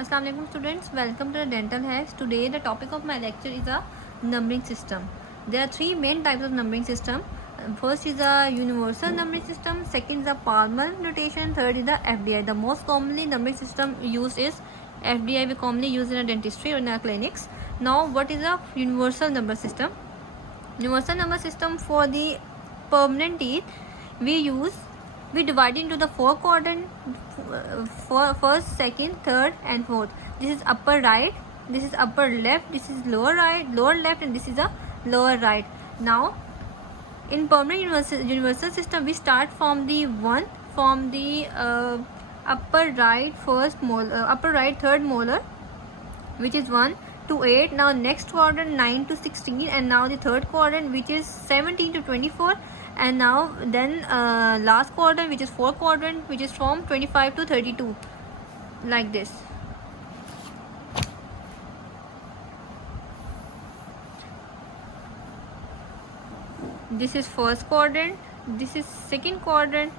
Assalamu alaikum students, welcome to the dental hacks. Today the topic of my lecture is a numbering system. There are three main types of numbering system. First is a universal numbering system, second is a palmar notation, third is the FDI. The most commonly numbering system used is FDI. We commonly use in a dentistry or in our clinics. Now what is a universal number system? Universal number system for the permanent teeth we divide into the four quadrant, first, second, third and fourth. This is upper right, this is upper left, this is lower right, lower left, and this is a lower right. Now in permanent universal system we start from the upper right first molar, upper right third molar, which is 1 to 8. Now next quadrant 9 to 16, and now the third quadrant which is 17 to 24, and now then last quadrant which is fourth quadrant, which is from 25 to 32, like this. This is first quadrant, this is second quadrant,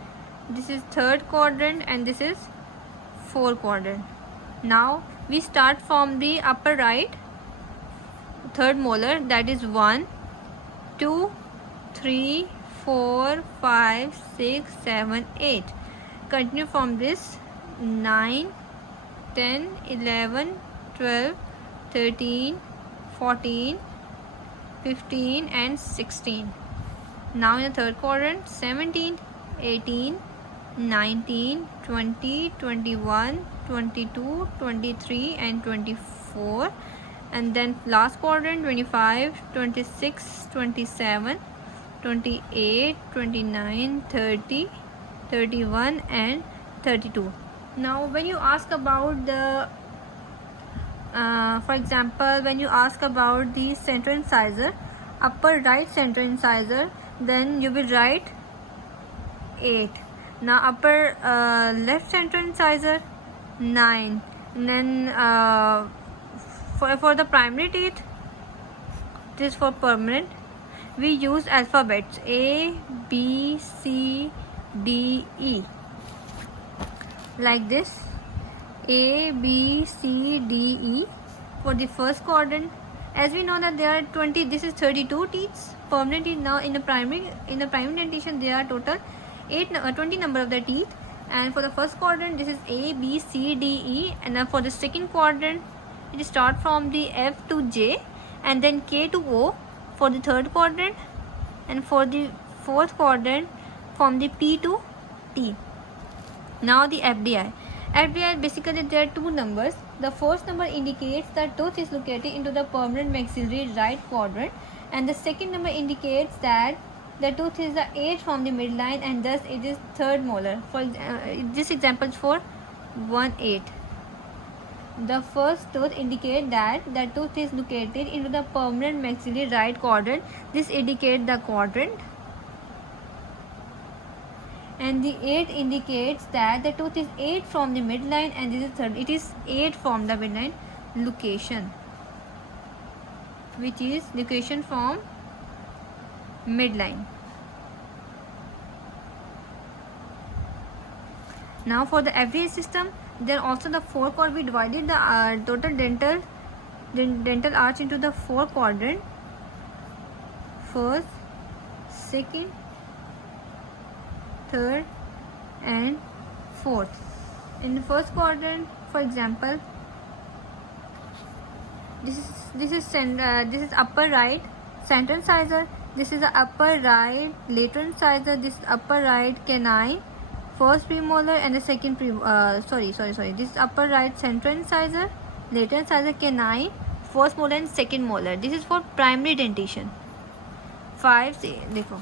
this is third quadrant, and this is fourth quadrant. Now we start from the upper right third molar, that is 1 2 3 4 5 6 7 8. Continue from this 9 10 11 12 13 14 15 and 16. Now in the third quadrant 17 18 19 20 21 22 23 and 24, and then last quadrant 25 26 27 28 29 30 31 and 32. Now when you ask about the for example, when you ask about the center incisor, upper right center incisor, then you will write 8. Now upper left center incisor 9, and then for the primary teeth, this is for permanent, we use alphabets A B C D E, like this, A B C D E for the first quadrant. As we know that there are 20, this is 32 teeth permanent teeth. Now in the primary dentition there are total 20 number of the teeth, and for the first quadrant this is A B C D E, and then for the second quadrant it start from the F to J and then K to O for the third quadrant, and for the fourth quadrant from the P to T. Now the FDI basically there are two numbers. The first number indicates that tooth is located into the permanent maxillary right quadrant, and the second number indicates that the tooth is the 8th from the midline, and thus it is third molar. For this example is for 1/8. The first tooth indicates that the tooth is located into the permanent maxillary right quadrant. This indicates the quadrant, and the 8 indicates that the tooth is 8 from the midline, and this is third. It is 8 from the midline location, which is location from midline. Now for the FDI system, then also the four quadrant, we divided the total dental arch into the four quadrant: first, second, third and fourth. In the first quadrant, for example, this is upper right center incisor, this is the upper right lateral incisor, this is upper right canine first premolar and the second this is upper right central incisor, lateral incisor, canine first molar and second molar. This is for primary dentition. 5 से देखो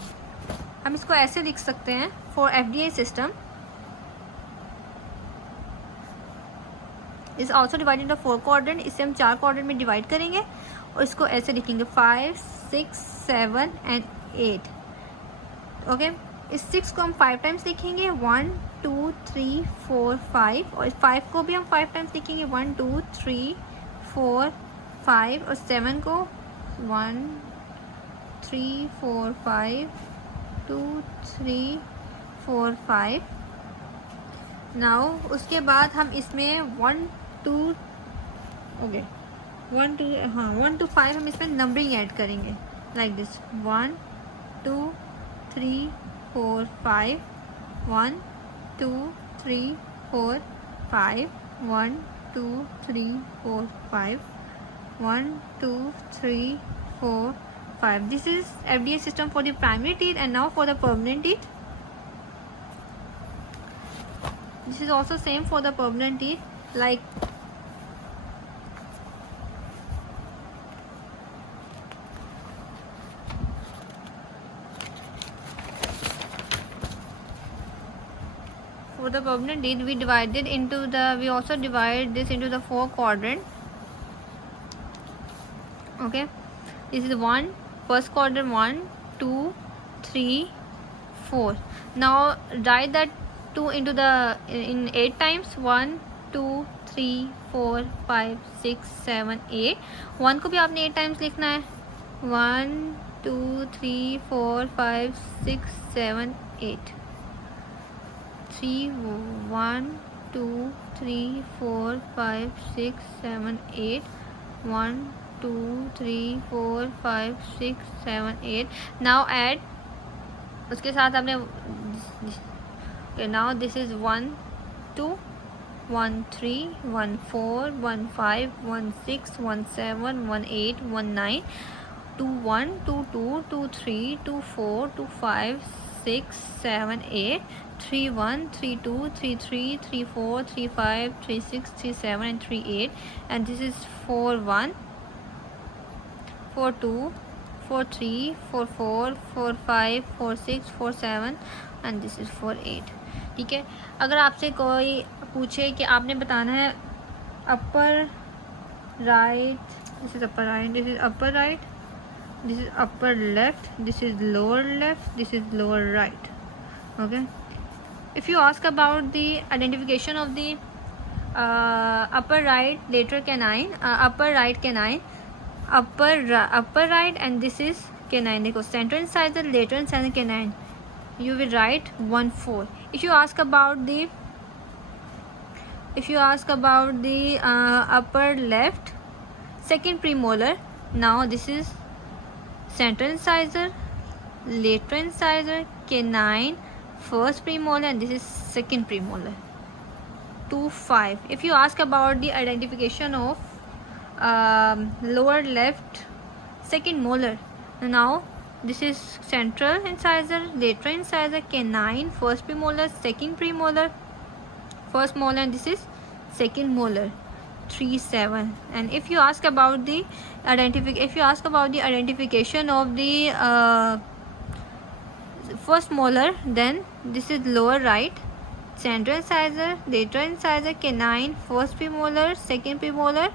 हम इसको ऐसे लिख सकते हैं for FDI system is also divided into 4 quadrant. इसे हम 4 क्वाड्रेंट में डिवाइड करेंगे और इसको ऐसे लिखेंगे 5 6 7 and 8. ओके, इस 6 को हम 5 टाइम्स लिखेंगे 1 2 3 4 5, और 5 को भी हम 5 टाइम्स लिखेंगे 1 2 3 4 5, और 7 को 1 3 4 5 2 3 4 5. नाउ उसके बाद हम इसमें 1 2 ओके 1 to 5 हम इसमें नंबरिंग ऐड करेंगे like this 1 2 3 4 5 1 2 3 4 5 1 2 3 4 5 1 2 3 4 5. This is FDA system for the primary teeth, and now for the permanent teeth. This is also same for the permanent teeth, like for the permanent teeth we also divide this into the 4 quadrant. Okay, this is first quadrant 1 2 3 4. Now write that 2 into the in 8 times 1 2 3 4 5 6 7 8. 1 को भी आपने 8 times लिखना है 1 2 3 4 5 6 7 8 3 1 2 3 4 5 6 7 8 1 2 3 4 5 6 7 8. Now add उसके साथ आपने okay, now this is 1 2 1 3 1 4 1 5 1 6 1 7 1 8 1 9 2 1 2 2 2 3 2 4 2 5 6 7 8 3 1 3 2 3 3 3 4 3 5 3 6 3 7 and 3 8. And this is 4 1 4 2 4 3 4 4 4 5 4 6 4 7 and this is 4 8. ठीक है, अगर आपसे कोई पूछे कि आपने बताना है upper right, this is upper right, this is upper right, this is upper left, this is lower left, this is lower right. Okay, if you ask about the identification of the upper right lateral canine, upper right canine, upper right, and this is canine. देखो central incisor, lateral incisor canine, you will write 1 4. If you ask about the upper left second premolar, now this is central incisor, lateral incisor, canine, first premolar, and this is second premolar. 2 5. If you ask about the identification of lower left second molar, now this is central incisor, lateral incisor, canine, first premolar, second premolar, first molar, and this is second molar. 3 7. And if you ask about the identification of the first molar, then this is lower right, central incisor, lateral incisor, canine, first premolar, second premolar,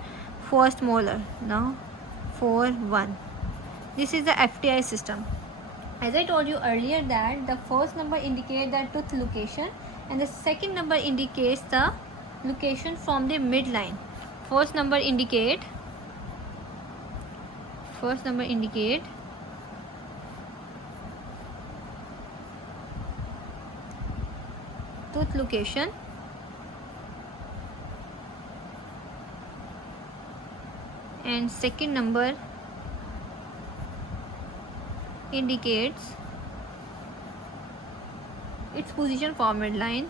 first molar. Now 4 1. This is the FTI system. As I told you earlier that the first number indicates the tooth location and the second number indicates the location from the midline. First number indicate tooth location, and second number indicates its position from midline.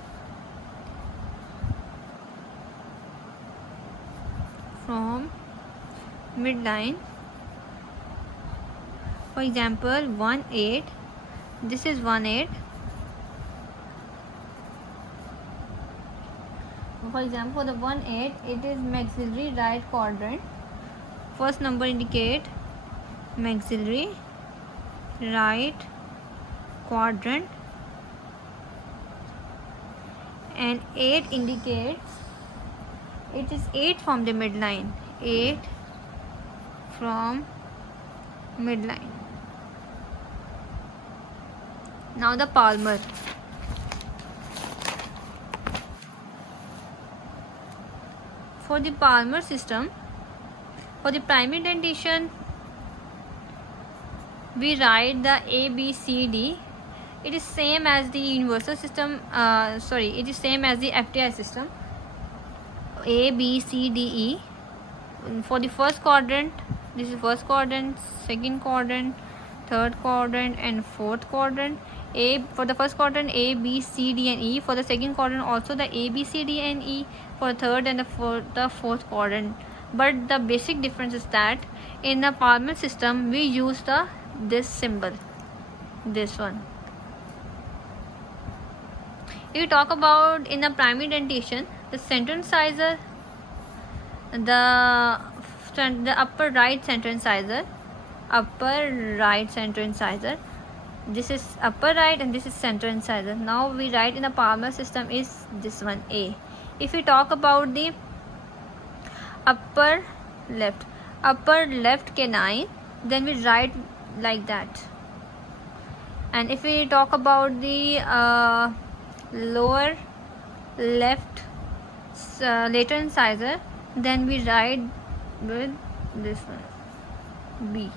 For example 1 8, this is 1 8. For example, the 1 8, it is maxillary right quadrant. First number indicate maxillary right quadrant, and 8 indicates it is 8 from the midline. 8 from midline. Now the palmar. For the palmar system, for the primary dentition, we write the A, B, C, D. It is same as the universal system. It is same as the FTI system. A, B, C, D, E. For the first quadrant, this is first quadrant, second quadrant, third quadrant, and fourth quadrant. For the first quadrant, A, B, C, D, and E. For the second quadrant, also the A, B, C, D, and E. For the third and the fourth quadrant. But the basic difference is that in the Palmer system, we use this symbol, this one. If you talk about in the primary dentation, the center incisor, the upper right center incisor, this is upper right and this is center incisor. Now we write in the Palmer system is this one, A. If we talk about the upper left canine, then we write like that. And if we talk about the lower left later incisor, then we write with this one, B.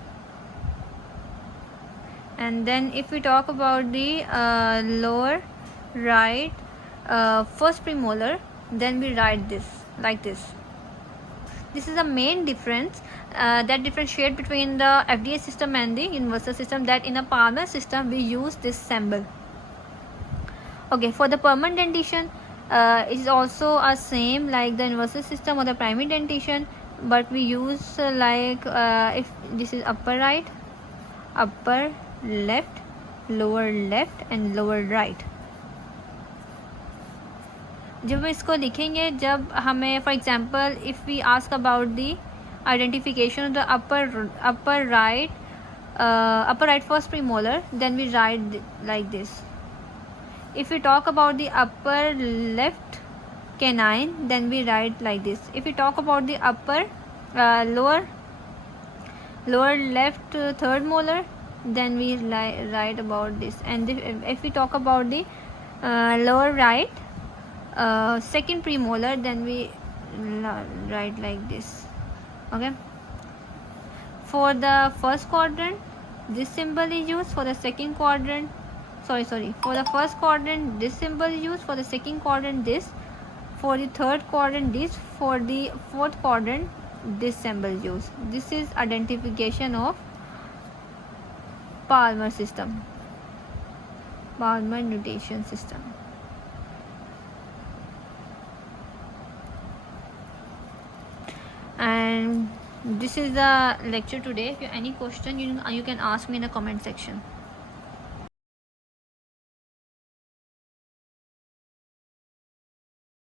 And then if we talk about the lower right first premolar, then we write this like this. This is the main difference that differentiate between the FDA system and the universal system, that in a Palmer system we use this symbol. Okay, for the permanent dentition, it is also a same like the universal system or the primary dentition, but we use if this is upper right, upper left, lower left, and lower right. जब इसको लिखेंगे, जब हमें for example if we ask about the identification of the upper right first premolar, then we write like this. If we talk about the upper left canine, then we write like this. If we talk about the upper lower left third molar, then we write about this. And if we talk about the lower right second premolar, then we write like this. Okay, for the first quadrant this symbol is used, for the second quadrant for the first quadrant this symbol is used, for the second quadrant this, for the third quadrant this, for the fourth quadrant this symbol is used. This is identification of Palmer system, Palmer notation system. And this is the lecture today. If you have any question, you can ask me in the comment section.